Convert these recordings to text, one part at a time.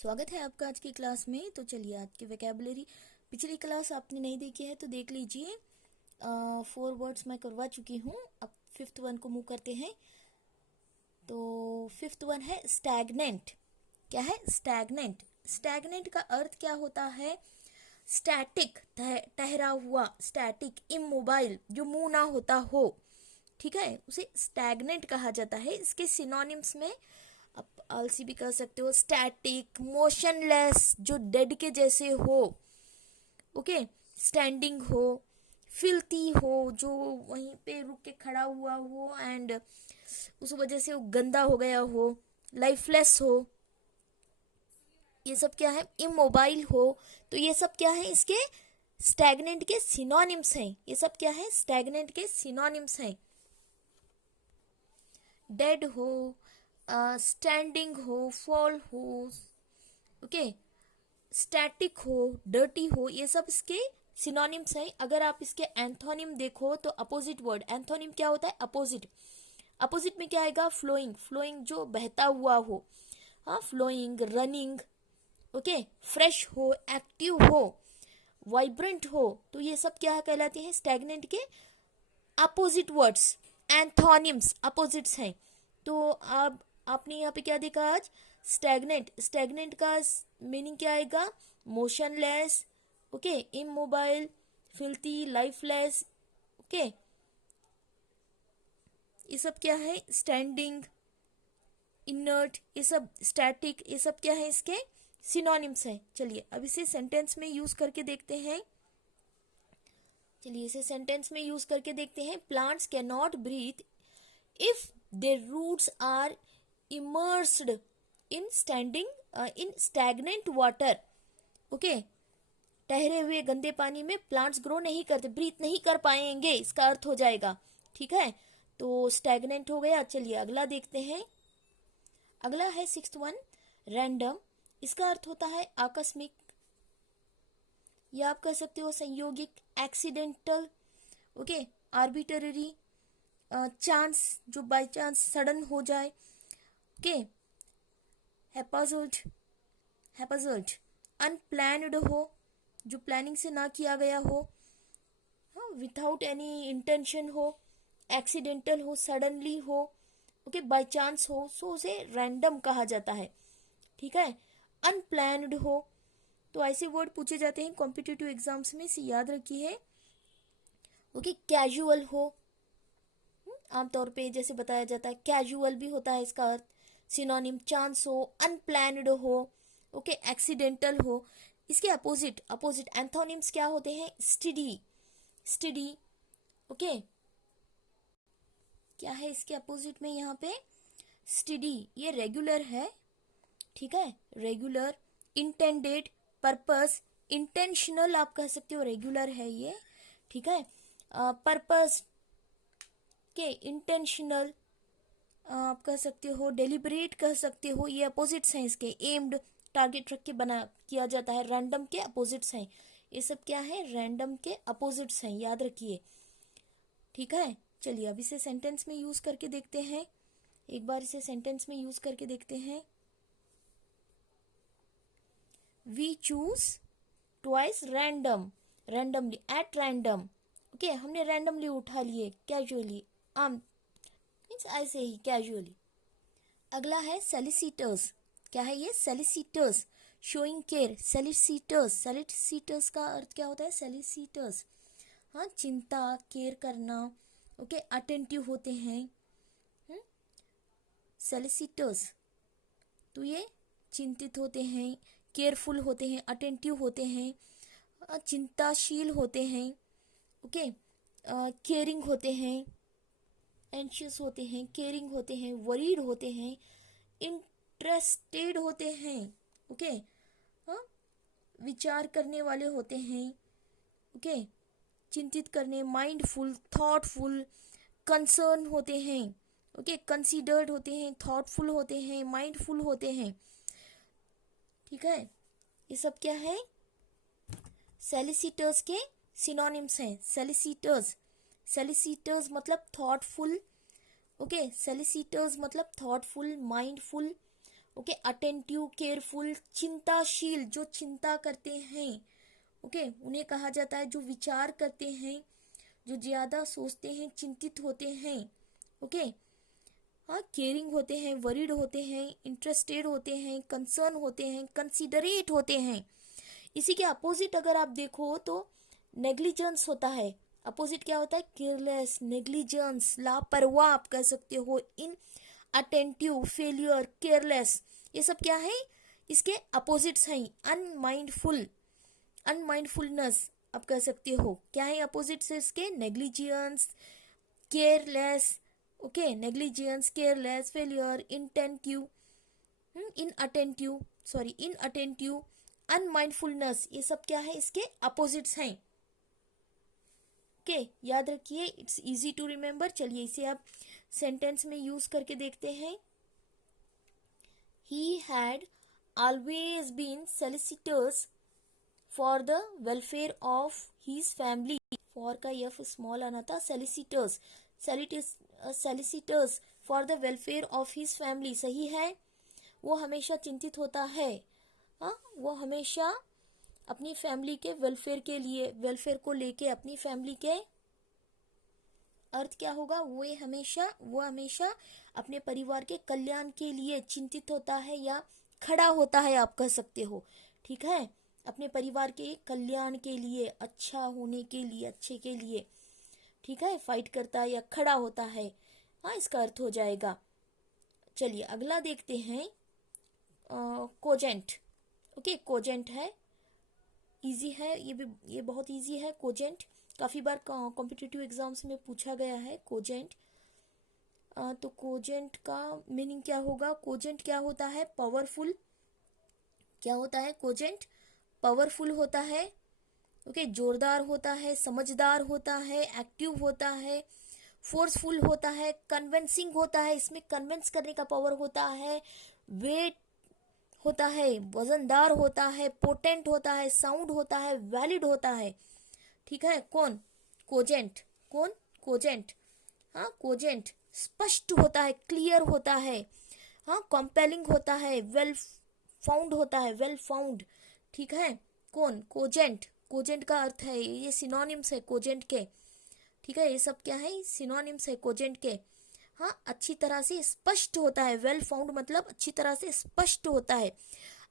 स्वागत है आपका आज की क्लास में। तो चलिए आज की वोकैबुलरी, पिछली क्लास आपने नहीं देखी है तो देख लीजिए। 4 वर्ड्स मैं करवा चुकी हूँ। अब 5th वन को मूव करते हैं। तो 5th वन है स्टैग्नेंट। क्या है स्टैग्नेंट? स्टैग्नेंट का अर्थ क्या होता है? स्टैटिक, ठहरा हुआ, स्टैटिक, इमोबाइल, जो मूव ना होता हो, ठीक है, उसे स्टैग्नेंट कहा जाता है। इसके सिनोनिम्स में आप आलसी भी कह सकते हो, स्टैटिक, मोशनलेस, जो डेड के जैसे हो, ओके, स्टैंडिंग हो, फिल्थी हो, जो वहीं पे रुक के खड़ा हुआ हो एंड उस वजह से वो गंदा हो गया हो, लाइफलेस हो, ये सब क्या है? इमोबाइल हो। तो ये सब क्या है? इसके स्टैग्नेंट के सिनोनिम्स हैं। ये सब क्या है? स्टैग्नेंट के सिनोनिम्स हैं। डेड हो, स्टैंडिंग हो, फॉल हो, ओके, स्टैटिक हो, डर्टी हो, ये सब इसके सिनोनिम्स हैं। अगर आप इसके एंथोनिम देखो तो अपोजिट वर्ड, एंथोनिम क्या होता है? अपोजिट। अपोजिट में क्या आएगा? फ्लोइंग, फ्लोइंग जो बहता हुआ हो, हाँ, फ्लोइंग, रनिंग, ओके, फ्रेश हो, एक्टिव हो, वाइब्रेंट हो। तो ये सब क्या कहलाते हैं? स्टैग्नेंट के अपोजिट वर्ड्स, एंथोनिम्स, अपोजिट्स हैं। तो आपने यहाँ पे क्या देखा आज? स्टैग्नेंट। स्टैग्नेंट का मीनिंग क्या आएगा? Motionless, okay, immobile, filthy, lifeless, okay, ये सब क्या है? स्टैंडिंग, इनर्ट, ये सब स्टैटिक, ये सब क्या है? इसके सिनोनिम्स हैं। चलिए अब इसे सेंटेंस में यूज करके देखते हैं। चलिए इसे सेंटेंस में यूज करके देखते हैं। Plants can not breathe if their roots are immersed in stagnant water, okay, ठहरे हुए गंदे पानी में प्लांट्स ग्रो नहीं करते, ब्रीथ नहीं कर पाएंगे, इसका अर्थ हो जाएगा। ठीक है, तो स्टैग्नेंट हो गया। चलिए अगला देखते हैं। अगला है 6th वन, रैंडम। इसका अर्थ होता है आकस्मिक, या आप कह सकते हो संयोगिक, एक्सीडेंटल, ओके, आर्बिटरी, चांस, जो बाय चांस सडन हो जाए, ओके, हैप्पैज़र्ड, हैप्पैज़र्ड, अनप्लान्ड हो, जो प्लानिंग से ना किया गया हो, हाँ, विदाउट एनी इंटेंशन हो, एक्सीडेंटल हो, सडनली हो, ओके, बाय चांस हो, सो उसे रैंडम कहा जाता है। ठीक है, अनप्लान्ड हो। तो ऐसे वर्ड पूछे जाते हैं कॉम्पिटिटिव एग्जाम्स में, इसे याद रखिए। ओके, कैजुअल हो, आमतौर पे जैसे बताया जाता है, कैजुअल भी होता है इसका अर्थ, सिनोनिम। चांस हो, अनप्लान्ड हो, ओके, एक्सीडेंटल हो। इसके अपोजिट, अपोजिट एंथोनिम्स क्या होते हैं? स्टडी, स्टडी, ओके, क्या है इसके अपोजिट में यहाँ पे? स्टडी, ये रेगुलर है, ठीक है, रेगुलर, इंटेंडेड, पर्पस, इंटेंशनल आप कह सकते हो, रेगुलर है ये, ठीक है, पर्पस के, इंटेंशनल आप कह सकते हो, डेलिबरेट कह सकते हो, ये अपोजिट्स हैं इसके। एम्ड, टारगेट रख के बना किया जाता है, रैंडम के अपोजिट्स हैं। ये सब क्या है? रैंडम के अपोजिट्स हैं, याद रखिए। ठीक है, चलिए अब इसे सेंटेंस में यूज करके देखते हैं। एक बार इसे सेंटेंस में यूज करके देखते हैं। We choose twice random, randomly, at random, okay, हमने रैंडमली उठा लिए, कैजुअली, आम मीन्स ऐसे ही कैजुअली। अगला है सेलिसिटर्स। क्या है ये? सेलिसिटर्स, शोइंग केयर, सेलिसिटर्स, सेलिसिटर्स का अर्थ क्या होता है? सेलिसिटर्स, हाँ, चिंता, केयर करना, ओके, अटेंटिव होते हैं, सेलिसिटर्स। तो ये चिंतित होते हैं, केयरफुल होते हैं, अटेंटिव होते हैं, चिंताशील होते हैं, ओके, केयरिंग होते हैं, एंशियस होते हैं, केयरिंग होते हैं, वरीड होते हैं, इंटरेस्टेड होते हैं, ओके, हाँ, विचार करने वाले होते हैं, ओके, चिंतित करने, माइंडफुल, थॉटफुल, कंसर्न होते हैं, ओके, कंसीडर्ड होते हैं, थॉटफुल होते हैं, माइंडफुल होते हैं। ठीक है, ये सब क्या है? सेलिसिटर्स के सिनोनिम्स हैं। सेलिसिटर्स, सेलिसिटर्स मतलब थॉटफुल, ओके, सेलिसिटर्स मतलब thoughtful, mindful, okay, attentive, careful, चिंताशील, जो चिंता करते हैं, ओके, उन्हें कहा जाता है। जो विचार करते हैं, जो ज्यादा सोचते हैं, चिंतित होते हैं, ओके, हाँ, केयरिंग होते हैं, वरीड होते हैं, इंटरेस्टेड होते हैं, कंसर्न होते हैं, कंसिडरेट होते हैं। इसी के अपोजिट अगर आप देखो तो नेग्लिजेंस होता है। अपोजिट क्या होता है? केयरलेस, नेग्लिजेंस, लापरवाह आप कह सकते हो, इन अटेंटिव, फेलियर, केयरलेस, ये सब क्या है? इसके अपोजिट्स हैं। अनमाइंडफुल, अनमाइंडफुलनेस आप कह सकते हो। क्या है अपोजिट्स इसके? Negligence, careless, okay, negligence, careless, failure, attentive, inattentive, sorry, inattentive, unmindfulness, ये सब क्या है? इसके अपोजिट्स हैं। ओके, याद रखिए, इट्स इजी टू रिमेम्बर। चलिए इसे आप सेंटेंस में यूज करके देखते हैं। He had always been solicitous for the welfare of his family. For का F स्मॉल आना था, solicitous, solicitous for the welfare of his family, सही है। वो हमेशा चिंतित होता है, हाँ, वो हमेशा अपनी फैमिली के वेलफेयर के लिए, वेलफेयर को लेके अपनी फैमिली के, अर्थ क्या होगा? वो हमेशा अपने परिवार के कल्याण के लिए चिंतित होता है या खड़ा होता है, आप कह सकते हो। ठीक है, अपने परिवार के कल्याण के लिए, अच्छा होने के लिए, अच्छे के लिए, ठीक है, फाइट करता है या खड़ा होता है, हाँ, इसका अर्थ हो जाएगा। चलिए अगला देखते हैं, कोजेंट। ओके, कोजेंट है, इजी है, ये बहुत इजी है। कोजेंट काफी बार कॉम्पिटिटिव एग्जाम्स में पूछा गया है, कोजेंट। तो कोजेंट का मीनिंग क्या होगा? कोजेंट क्या होता है? पावरफुल। क्या होता है? कोजेंट पावरफुल होता है, ओके, जोरदार होता है, समझदार होता है, एक्टिव होता है, फोर्सफुल होता है, कन्विंसिंग होता है, इसमें कन्विंस करने का पावर होता है, वेट होता है, वजनदार होता है, पोटेंट होता है, साउंड होता है, वैलिड होता है। ठीक है, कौन? कोजेंट। कौन? कोजेंट। हाँ, कोजेंट स्पष्ट होता है, क्लियर होता है, हाँ, कंपेलिंग होता है, वेल फाउंड होता है, वेल फाउंड। ठीक है, कौन? कोजेंट। कोजेंट का अर्थ है, ये सिनोनिम्स है कोजेंट के। ठीक है, ये सब क्या है? सिनोनिम्स है कोजेंट के। हाँ, अच्छी तरह से स्पष्ट होता है, वेल फाउंड मतलब अच्छी तरह से स्पष्ट होता है।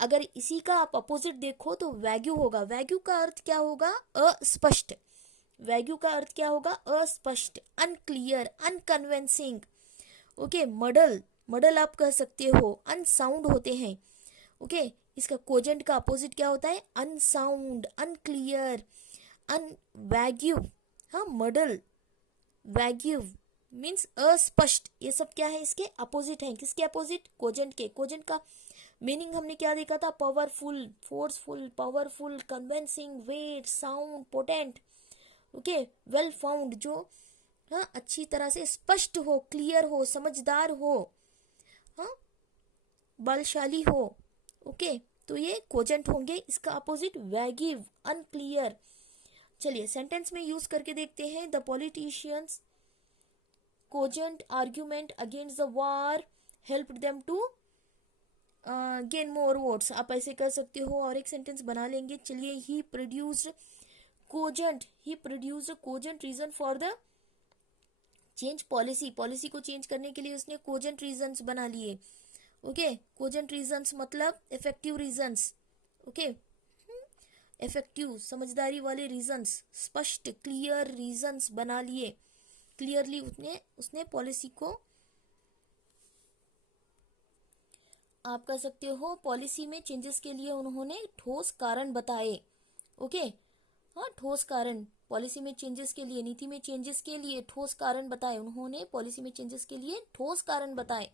अगर इसी का आप अपोजिट देखो तो वैग्यू होगा। वैग्यू का अर्थ क्या होगा? अस्पष्ट। वैग्यू का अर्थ क्या होगा? अस्पष्ट, अनक्लियर, अनकन्विंसिंग, ओके, मडल, मडल आप कह सकते हो, अनसाउंड होते हैं। ओके, इसका कोजेंट का अपोजिट क्या होता है? अनसाउंड, अनक्लियर, वैग्यू, हाँ, मडल, वैग्यू मीन्स अस्पष्ट, ये सब क्या है? इसके अपोजिट है। किसके अपोजिट? कोजेंट के। कोजेंट का मीनिंग हमने क्या देखा था? Powerful, forceful, powerful, convincing, weight, sound, potent, okay, well founded, जो, हाँ, अच्छी तरह से स्पष्ट हो, क्लियर हो, समझदार हो, हाँ, बलशाली हो। ओके, तो ये कोजेंट होंगे। इसका अपोजिट वैगिव, अनक्लियर। चलिए सेंटेंस में यूज करके देखते हैं। The politicians cogent argument against the war helped them to gain more votes, आप ऐसे कर सकते हो। और एक सेंटेंस बना लेंगे। चलिए, he produced cogent reason for the change policy, policy को चेंज करने के लिए उसने cogent reasons बना लिए। ओके, cogent reasons मतलब इफेक्टिव रीजंस, ओके, इफेक्टिव, समझदारी वाले रीजंस, स्पष्ट, क्लियर रीजंस बना लिए। क्लियरली उसने पॉलिसी को, आप कह सकते हो, पॉलिसी में चेंजेस के लिए उन्होंने ठोस कारण बताए। ओके, हाँ, ठोस कारण, पॉलिसी में चेंजेस के लिए, नीति में चेंजेस के लिए ठोस कारण बताए। उन्होंने पॉलिसी में चेंजेस के लिए ठोस कारण बताए।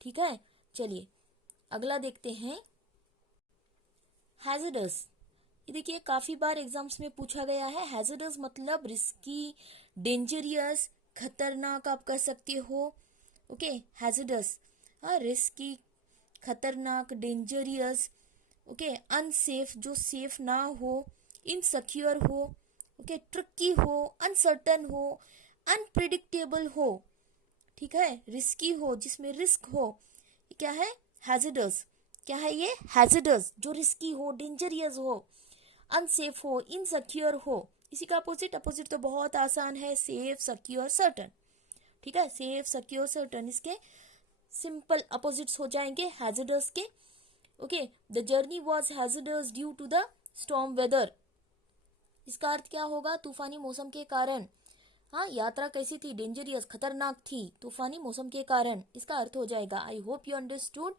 ठीक है, चलिए अगला देखते हैं। हैजर्डस, ये देखिए काफी बार एग्जाम्स में पूछा गया है। हैजर्डस मतलब रिस्की, डेंजरियस, खतरनाक आप कह सकते हो। ओके, हैजर्डस, हाँ, रिस्की, खतरनाक, डेंजरियस, ओके, अनसेफ, जो सेफ ना हो, इनसिक्योर हो, ओके, ट्रिकी हो, अनसर्टन हो, अनप्रिडिक्टेबल हो। ठीक है, रिस्की हो, जिसमें रिस्क हो, ये क्या है? हैजिडस, क्या है ये? हैजिडस, जो रिस्की हो, डेंजरियस हो, अनसेफ हो, इनसिक्योर हो। इसी का अपोजिट तो बहुत आसान है, सेफ, सिक्योर, सर्टन। ठीक है, सेफ, सिक्योर, सर्टन इसके सिंपल अपोजिट्स हो जाएंगे हैजिडस के। Okay, the journey was hazardous due to the storm weather. इसका अर्थ क्या होगा? तूफानी मौसम के कारण। हाँ, यात्रा कैसी थी? डेंजरियस, खतरनाक थी, तूफानी मौसम के कारण, इसका अर्थ हो जाएगा। I hope you understood.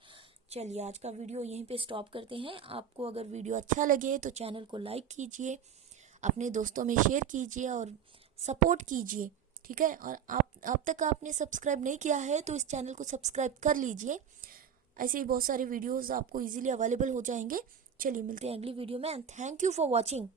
चलिए आज का वीडियो यहीं पे स्टॉप करते हैं। आपको अगर वीडियो अच्छा लगे तो चैनल को लाइक कीजिए, अपने दोस्तों में शेयर कीजिए और सपोर्ट कीजिए। ठीक है, और आप अब तक आपने सब्सक्राइब नहीं किया है तो इस चैनल को सब्सक्राइब कर लीजिए। ऐसे ही बहुत सारे वीडियोस आपको इजीली अवेलेबल हो जाएंगे। चलिए मिलते हैं अगली वीडियो में। Thank you for watching.